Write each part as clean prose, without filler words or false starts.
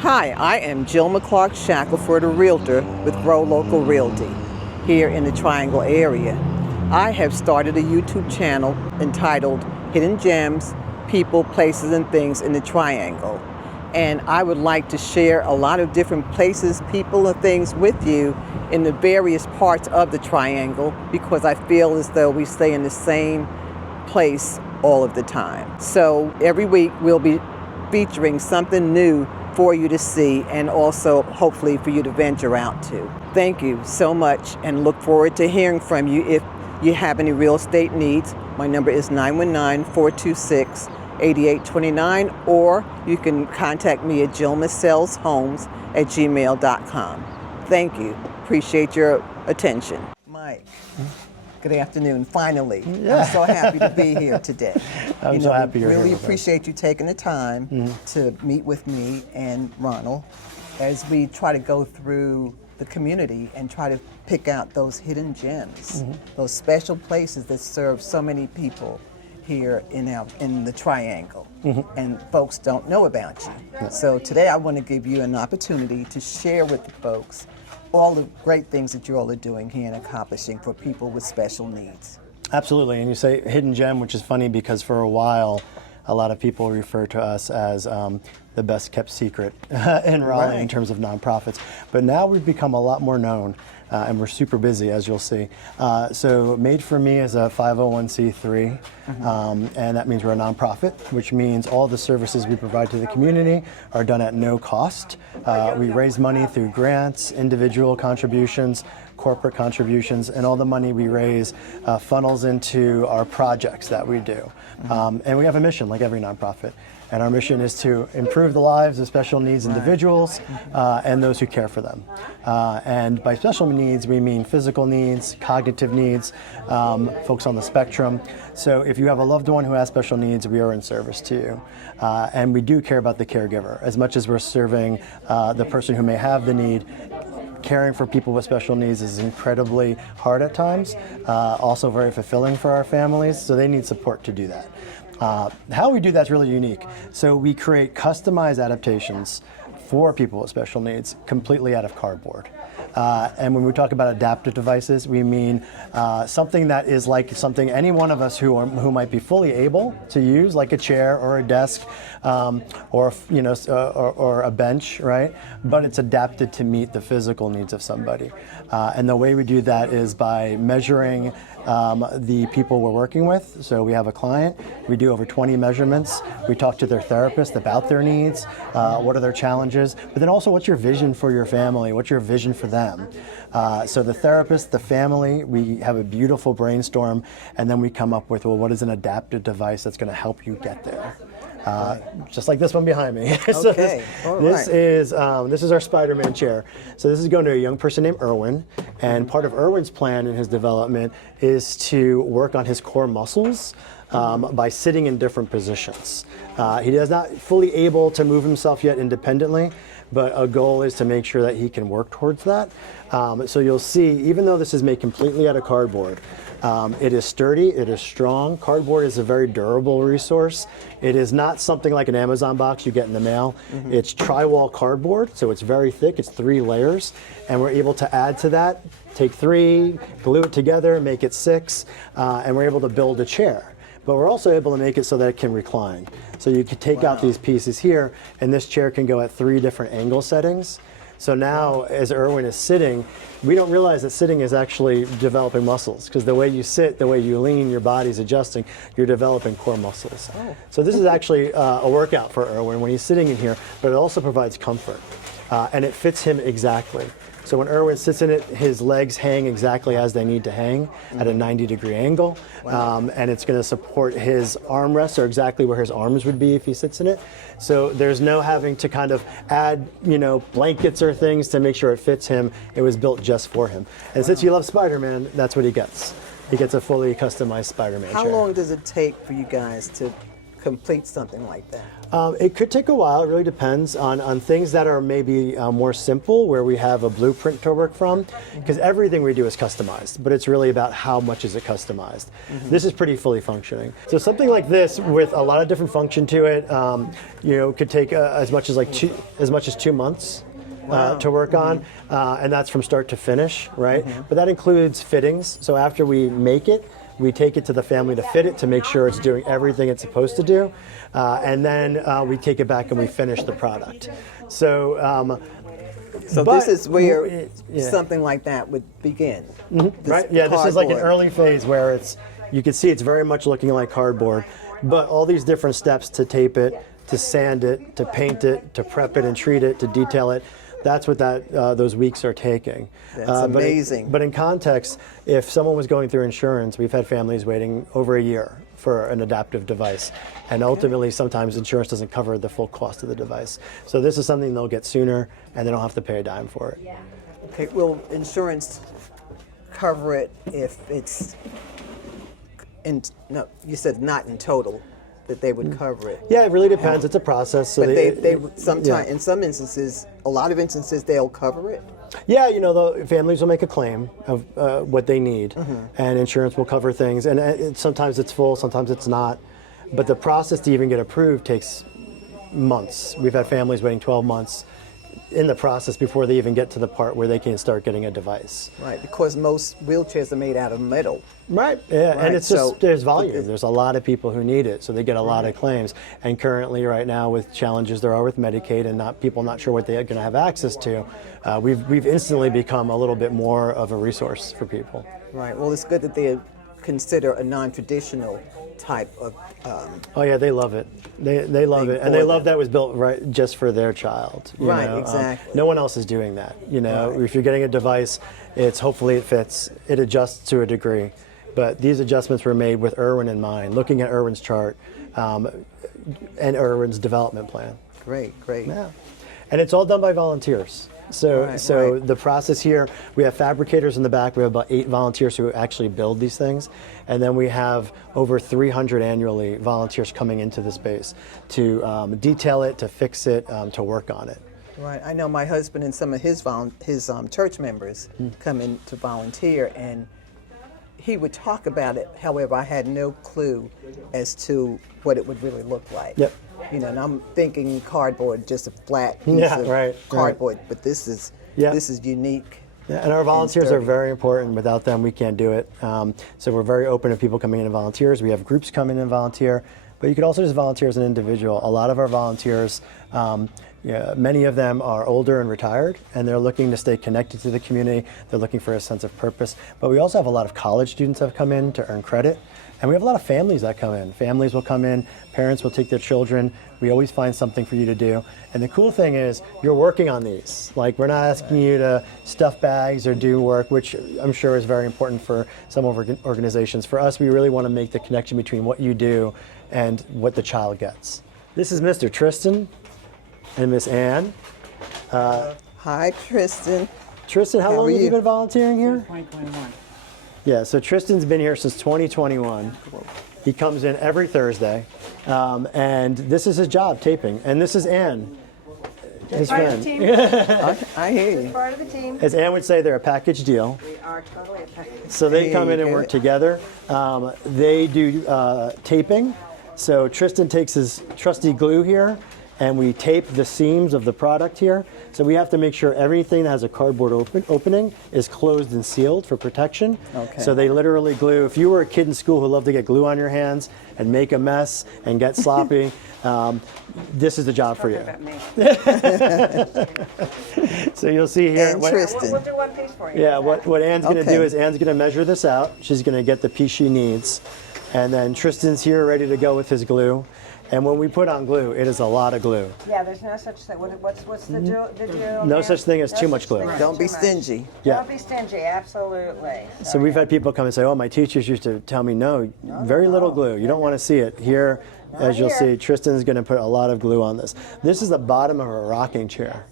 Hi, I am Jilma Clarke Shackleford, a Realtor with Grow Local Realty here in the Triangle area. I have started a YouTube channel entitled Hidden Gems, People, Places, and Things in the Triangle. And I would like to share a lot of different places, people, and things with you in the various parts of the Triangle because I feel as though we stay in the same place all of the time. So every week we'll be featuring something new for you to see and also hopefully for you to venture out to. Thank you so much and look forward to hearing from you if you have any real estate needs. My number is 919-426-8829 or you can contact me at JilmaSellsHomes@gmail.com. Thank you. Appreciate your attention. Mike. Good afternoon, finally. Yeah. I'm so happy to be here today. I'm so happy you're here. Really appreciate you taking the time to meet with me and Ronald as we try to go through the community and try to pick out those hidden gems, those special places that serve so many people here in the Triangle, and folks don't know about you. So today I want to give you an opportunity to share with the folks all the great things that you all are doing here and accomplishing for people with special needs. Absolutely, and you say hidden gem, which is funny because for a while, a lot of people refer to us as the best kept secret in Raleigh in terms of nonprofits. But now we've become a lot more known, and we're super busy, as you'll see. So Made4Me is a 501c3, and that means we're a nonprofit, which means all the services we provide to the community are done at no cost. We raise money through grants, individual contributions, corporate contributions, and all the money we raise funnels into our projects that we do. And we have a mission, like every nonprofit. And our mission is to improve the lives of special needs individuals and those who care for them. And by special needs, we mean physical needs, cognitive needs, folks on the spectrum. So if you have a loved one who has special needs, we are in service to you. And we do care about the caregiver. As much as we're serving the person who may have the need, caring for people with special needs is incredibly hard at times, also very fulfilling for our families, so they need support to do that. How we do that's really unique. So we create customized adaptations for people with special needs completely out of cardboard. And when we talk about adaptive devices, we mean something that is like something any one of us who might be fully able to use, like a chair or a desk or a bench, right? But it's adapted to meet the physical needs of somebody. And the way we do that is by measuring the people we're working with. So we have a client, we do over 20 measurements. We talk to their therapist about their needs, what are their challenges, but then also what's your vision for your family, what's your vision for them. So the therapist, the family, we have a beautiful brainstorm, and then we come up with, well, what is an adaptive device that's going to help you get there? Just like this one behind me. So this is our Spider-Man chair. So this is going to a young person named Erwin, and part of Erwin's plan in his development is to work on his core muscles by sitting in different positions. He is not fully able to move himself yet independently, but a goal is to make sure that he can work towards that. So you'll see, even though this is made completely out of cardboard, it is sturdy, it is strong. Cardboard is a very durable resource. It is not something like an Amazon box you get in the mail. It's tri-wall cardboard, so it's very thick, it's 3 layers, and we're able to add to that, take 3, glue it together, make it 6, and we're able to build a chair. But we're also able to make it so that it can recline. So you could take out these pieces here, and this chair can go at 3 different angle settings. So now, as Erwin is sitting, we don't realize that sitting is actually developing muscles, because the way you sit, the way you lean, your body's adjusting, you're developing core muscles. So this is actually a workout for Erwin when he's sitting in here, but it also provides comfort, and it fits him exactly. So when Erwin sits in it, his legs hang exactly as they need to hang at a 90-degree angle, and it's going to support his armrests or exactly where his arms would be if he sits in it. So there's no having to kind of add, blankets or things to make sure it fits him. It was built just for him. And since you love Spider-Man, that's what he gets. He gets a fully customized Spider-Man chair. How long does it take for you guys to complete something like that? It could take a while. It really depends on things that are maybe more simple, where we have a blueprint to work from, because everything we do is customized, but it's really about how much is it customized. This is pretty fully functioning. So something like this with a lot of different function to it, could take as much as 2 months. To work on, and that's from start to finish, right? But that includes fittings. So after we make it, we take it to the family to fit it to make sure it's doing everything it's supposed to do, and then we take it back and we finish the product. So this is where something like that would begin, right? Yeah, this is like an early phase where you can see it's very much looking like cardboard, but all these different steps to tape it, to sand it, to paint it, to prep it and treat it, to detail it. That's what those weeks are taking. That's amazing. But in context, if someone was going through insurance, we've had families waiting over a year for an adaptive device. And ultimately, sometimes insurance doesn't cover the full cost of the device. So this is something they'll get sooner, and they don't have to pay a dime for it. Okay, will insurance cover it if it's, you said not in total, that they would cover it? Yeah, it really depends. It's a process. So but they sometimes, in some instances, a lot of instances, they'll cover it. Yeah, the families will make a claim of what they need, and insurance will cover things. And sometimes it's full, sometimes it's not. But the process to even get approved takes months. We've had families waiting 12 months in the process before they even get to the part where they can start getting a device. Right, because most wheelchairs are made out of metal. Right, yeah, right. And it's just, there's volume. There's a lot of people who need it, so they get a lot of claims. And currently, right now, with challenges there are with Medicaid and people not sure what they're going to have access to, we've instantly become a little bit more of a resource for people. Right, well, it's good that they consider a non-traditional type of oh yeah, they love it. They love it, and they love that it was built right just for their child. Right, exactly. No one else is doing that. Right. If you're getting a device, hopefully it fits. It adjusts to a degree, but these adjustments were made with Irwin in mind, looking at Irwin's chart and Irwin's development plan. Great. Yeah, and it's all done by volunteers. So the process here, we have fabricators in the back. We have about 8 volunteers who actually build these things. And then we have over 300 annually volunteers coming into the space to detail it, to fix it, to work on it. Right. I know my husband and some of his church members come in to volunteer, and he would talk about it. However, I had no clue as to what it would really look like. Yep. And I'm thinking cardboard, just a flat piece of cardboard, but this is unique. Yeah, and our volunteers are very important. Without them, we can't do it. So we're very open to people coming in and volunteers. We have groups come in and volunteer, but you could also just volunteer as an individual. A lot of our volunteers, many of them are older and retired, and they're looking to stay connected to the community. They're looking for a sense of purpose. But we also have a lot of college students that have come in to earn credit. And we have a lot of families that come in. Families will come in, parents will take their children. We always find something for you to do. And the cool thing is, you're working on these. Like, we're not asking you to stuff bags or do work, which I'm sure is very important for some organizations. For us, we really want to make the connection between what you do and what the child gets. This is Mr. Tristan and Miss Ann. Hi, Tristan. Tristan, how long have you been volunteering here? 2021. Yeah, so Tristan's been here since 2021. He comes in every Thursday, and this is his job, taping. And this is Ann, his friend. I hear you. Part of the team. As Ann would say, they're a package deal. We are totally a package. So they come in and work together. They do taping. So Tristan takes his trusty glue here, and we tape the seams of the product here. So we have to make sure everything that has a cardboard opening is closed and sealed for protection. Okay. So they literally glue. If you were a kid in school who loved to get glue on your hands and make a mess and get sloppy, this is the job for you. So you'll see here. And Tristan. We'll do one piece for you. Yeah, what Ann's going to do is Ann's going to measure this out. She's going to get the piece she needs. And then Tristan's here ready to go with his glue. And when we put on glue, it is a lot of glue. Yeah, there's no such thing. What's the deal? No such thing as too much glue. Don't be stingy. Yeah. Don't be stingy, absolutely. So we've had people come and say, oh, my teachers used to tell me, no, very little glue. You don't want to see it. Here, as you'll see, Tristan's going to put a lot of glue on this. This is the bottom of a rocking chair.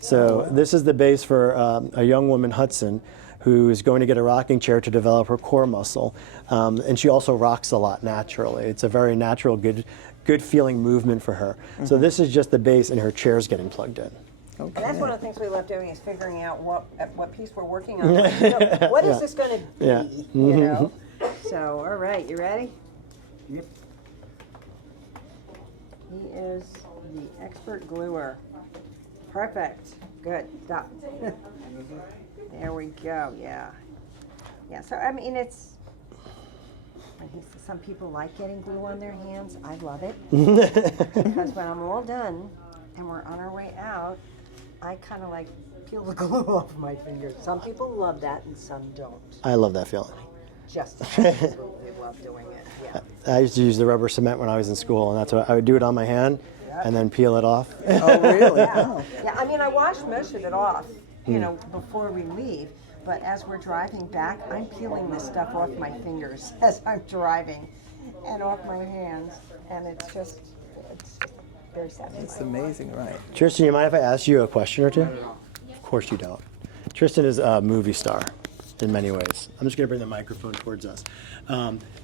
So this is the base for a young woman, Hudson, who is going to get a rocking chair to develop her core muscle. And she also rocks a lot naturally. It's a very natural, good good feeling movement for her. So this is just the base, and her chair's getting plugged in. And that's one of the things we love doing is figuring out what piece we're working on. Like, you know, what is this going to be? Yeah. You know. So, all right, you ready? Yep. He is the expert gluer. Perfect. Good. Stop. There we go. Yeah. Yeah. So I mean, it's. Some people like getting glue on their hands. I love it because when I'm all done and we're on our way out, I kind of like peel the glue off my fingers. Some people love that and some don't. I love that feeling. Just absolutely love doing it. Yeah. I used to use the rubber cement when I was in school, and that's what I would do it on my hand and then peel it off. Oh, really? Yeah. Yeah. I mean, I wash most of it off, you know, before we leave. But as we're driving back, I'm peeling this stuff off my fingers as I'm driving and off my hands. And it's just very satisfying. It's amazing, right? Tristan, you mind if I ask you a question or two? Of course you don't. Tristan is a movie star in many ways. I'm just going to bring the microphone towards us.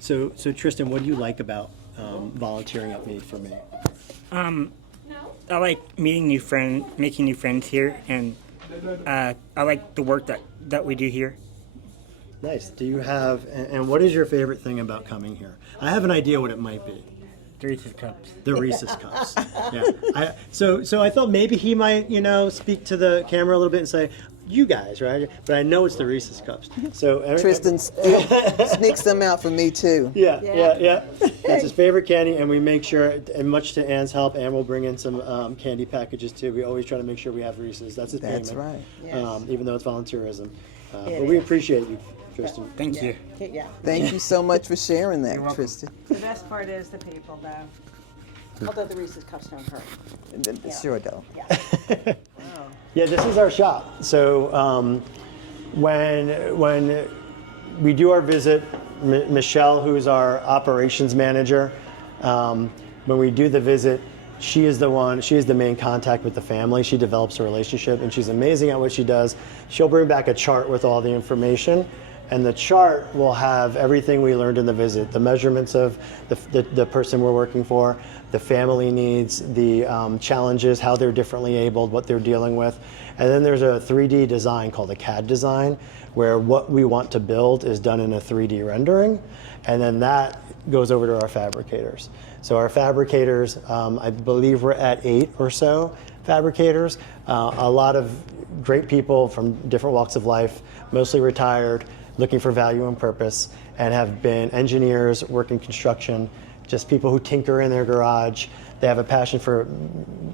So Tristan, what do you like about volunteering at Made4Me? I like meeting new friends, making new friends here, and I like the work that we do here. Nice. Do you have, and what is your favorite thing about coming here? I have an idea what it might be. The Reese's Cups. The Reese's Cups. Yeah. So I thought maybe he might, speak to the camera a little bit and say, you guys, right? But I know it's the Reese's Cups. So Tristan sneaks them out for me too. Yeah. That's his favorite candy, and we make sure, and much to Anne's help, Anne will bring in some candy packages too. We always try to make sure we have Reese's. That's his payment. That's right. Yes. Even though it's volunteerism. But we appreciate you, Tristan. Thank you. Yeah. Thank you so much for sharing that, Tristan. The best part is the people, though. Although the Reese's Cups don't hurt. Sure, though. Yeah. Yeah, this is our shop. So when we do our visit, Michelle, who's our operations manager, when we do the visit, she is the main contact with the family. She develops a relationship, and she's amazing at what she does. She'll bring back a chart with all the information, and the chart will have everything we learned in the visit, the measurements of the person we're working for, the family needs, the challenges, how they're differently abled, what they're dealing with. And then there's a 3D design called a CAD design, where what we want to build is done in a 3D rendering, and then that goes over to our fabricators. So our fabricators, I believe we're at 8 or so fabricators, a lot of great people from different walks of life, mostly retired, looking for value and purpose, and have been engineers, work in construction, just people who tinker in their garage. They have a passion for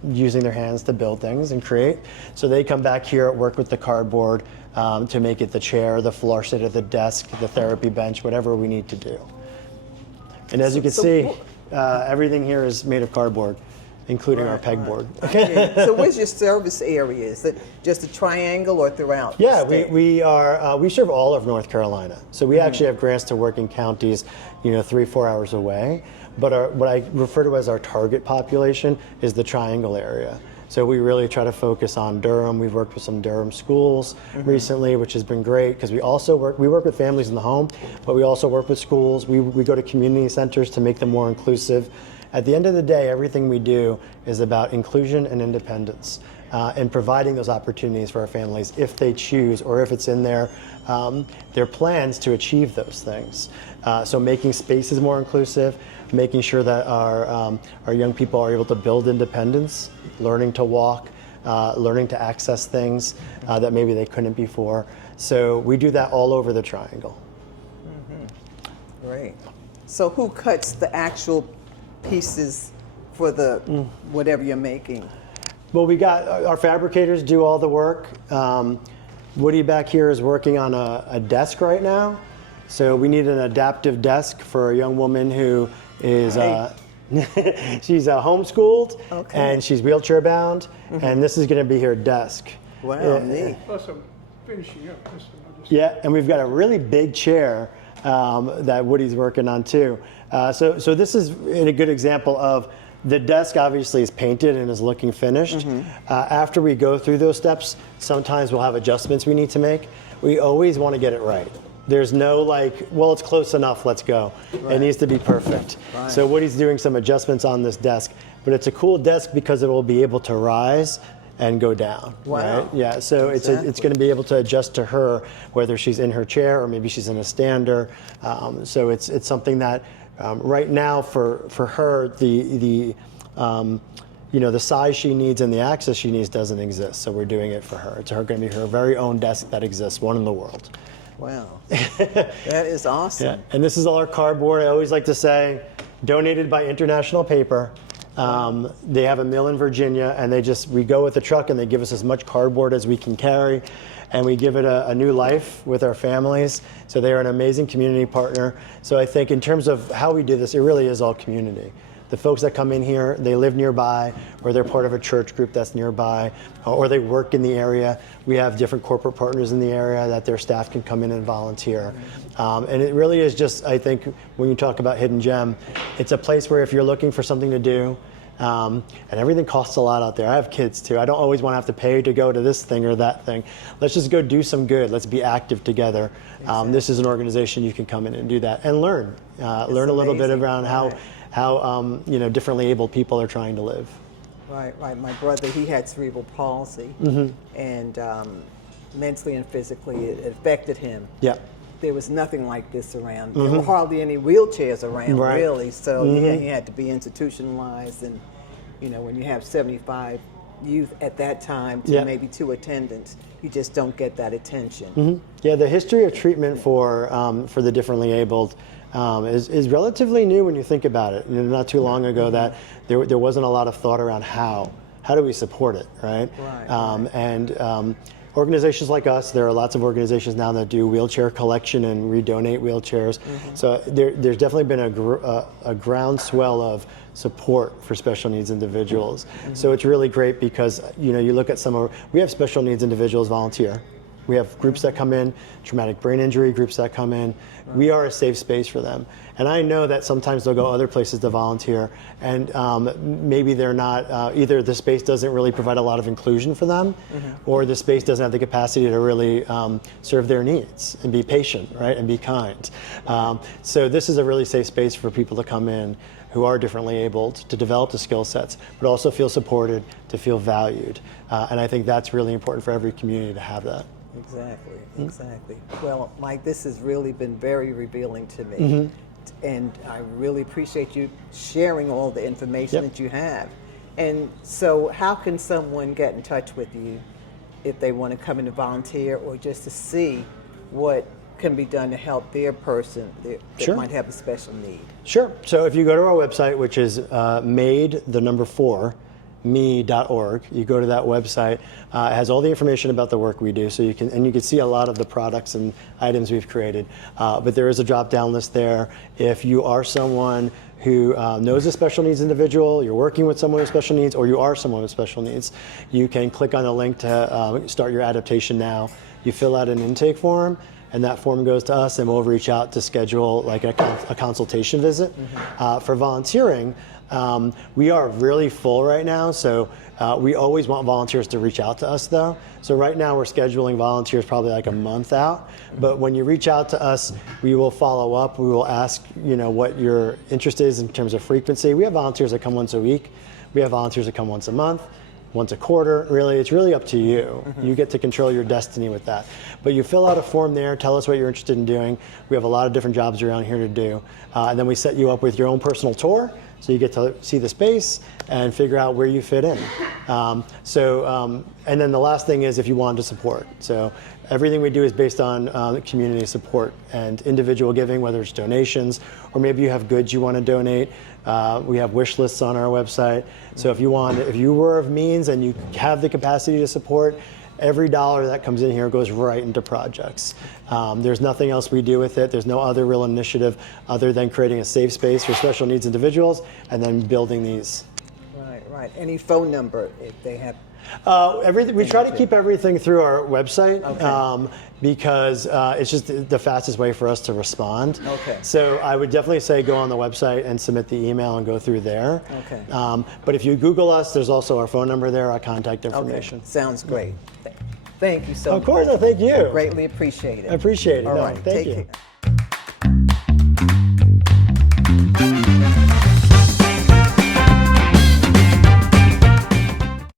using their hands to build things and create. So they come back here, work with the cardboard to make it the chair, the floor set of the desk, the therapy bench, whatever we need to do. And as you can see, everything here is made of cardboard, including our pegboard. Okay. So where's your service area? Is it just a triangle or throughout? Yeah, the state? we serve all of North Carolina. So we actually have grants to work in counties, 3-4 hours away. But what I refer to as our target population is the triangle area. So we really try to focus on Durham. We've worked with some Durham schools recently, which has been great because we work with families in the home, but we also work with schools. We go to community centers to make them more inclusive. At the end of the day, everything we do is about inclusion and independence and providing those opportunities for our families if they choose or if it's in their plans to achieve those things. So making spaces more inclusive, making sure that our young people are able to build independence, learning to walk, learning to access things that maybe they couldn't before. So we do that all over the triangle. Great. So who cuts the actual pieces for the whatever you're making? Well, we got our fabricators do all the work. Woody back here is working on a desk right now. So we need an adaptive desk for a young woman who is she's homeschooled and she's wheelchair bound, and this is going to be her desk. Wow, neat. Plus, I'm finishing up. Yeah, and we've got a really big chair that Woody's working on too. So this is a good example of the desk obviously is painted and is looking finished. After we go through those steps, sometimes we'll have adjustments we need to make. We always want to get it right. There's no like, well, it's close enough, let's go. Right. It needs to be perfect. Right. So Woody's doing some adjustments on this desk, but it's a cool desk because it will be able to rise and go down. Wow. Right? Yeah, so Exactly. it's going to be able to adjust to her, whether she's in her chair or maybe she's in a stander. So it's something that right now for her, the size she needs and the access she needs doesn't exist. So we're doing it for her. It's going to be her very own desk that exists, one in the world. Wow. That is awesome. Yeah. And this is all our cardboard. I always like to say, donated by International Paper. They have a mill in Virginia, and we go with the truck and they give us as much cardboard as we can carry, and we give it a new life with our families. So they are an amazing community partner. So I think in terms of how we do this, it really is all community. The folks that come in here, they live nearby, or they're part of a church group that's nearby, or they work in the area. We have different corporate partners in the area that their staff can come in and volunteer. And it really is just, I think, when you talk about Hidden Gem, it's a place where if you're looking for something to do, and everything costs a lot out there. I have kids too. I don't always want to have to pay to go to this thing or that thing. Let's just go do some good. Let's be active together. Exactly. This is an organization you can come in and do that and learn. Learn a little bit amazing. around how differently able people are trying to live. Right. My brother, he had cerebral palsy, and mentally and physically it affected him. Yeah. There was nothing like this around. There were hardly any wheelchairs around, Right. really. So he had to be institutionalized, and when you have 75 youth at that time to maybe 2 attendants, you just don't get that attention. Yeah, the history of treatment for the differently abled is relatively new when you think about it. Not too long ago that there wasn't a lot of thought around how do we support it, right? Right. Organizations like us, there are lots of organizations now that do wheelchair collection and redonate wheelchairs. So there's definitely been a groundswell of support for special needs individuals. So it's really great because you look at we have special needs individuals volunteer. We have groups that come in, traumatic brain injury groups that come in. We are a safe space for them. And I know that sometimes they'll go other places to volunteer, and maybe they're not, either the space doesn't really provide a lot of inclusion for them, or the space doesn't have the capacity to really serve their needs and be patient, right, and be kind. So this is a really safe space for people to come in who are differently abled, to develop the skill sets, but also feel supported, to feel valued. And I think that's really important for every community to have that. Exactly. Well, Mike, this has really been very revealing to me. And I really appreciate you sharing all the information that you have. And so how can someone get in touch with you if they want to come in and volunteer, or just to see what can be done to help their person that might have a special need? Sure. So if you go to our website, which is made4me.org, you go to that website. It has all the information about the work we do, so you can see a lot of the products and items we've created. But there is a drop-down list there. If you are someone who knows a special needs individual, you're working with someone with special needs, or you are someone with special needs, you can click on a link to start your adaptation now. You fill out an intake form, and that form goes to us, and we'll reach out to schedule like a consultation visit. For volunteering, we are really full right now, so we always want volunteers to reach out to us though. So right now we're scheduling volunteers probably like a month out, but when you reach out to us, we will follow up. We will ask what your interest is in terms of frequency. We have volunteers that come once a week. We have volunteers that come once a month, once a quarter. Really, it's really up to you. You get to control your destiny with that. But you fill out a form there, tell us what you're interested in doing. We have a lot of different jobs around here to do. And then we set you up with your own personal tour, so you get to see the space and figure out where you fit in. And then the last thing is if you want to support. So everything we do is based on community support and individual giving, whether it's donations, or maybe you have goods you want to donate. We have wish lists on our website. So if you were of means and you have the capacity to support, every dollar that comes in here goes right into projects. There's nothing else we do with it. There's no other real initiative other than creating a safe space for special needs individuals and then building these. Right. Any phone number if they have? Everything. We try to keep everything through our website because it's just the fastest way for us to respond. Okay. So I would definitely say go on the website and submit the email and go through there. Okay. But if you Google us, there's also our phone number there, our contact information. Okay. Sounds great. Thank you so much. Of course, no, thank you. Greatly appreciate it. I appreciate it. All No, right, thank take you. care.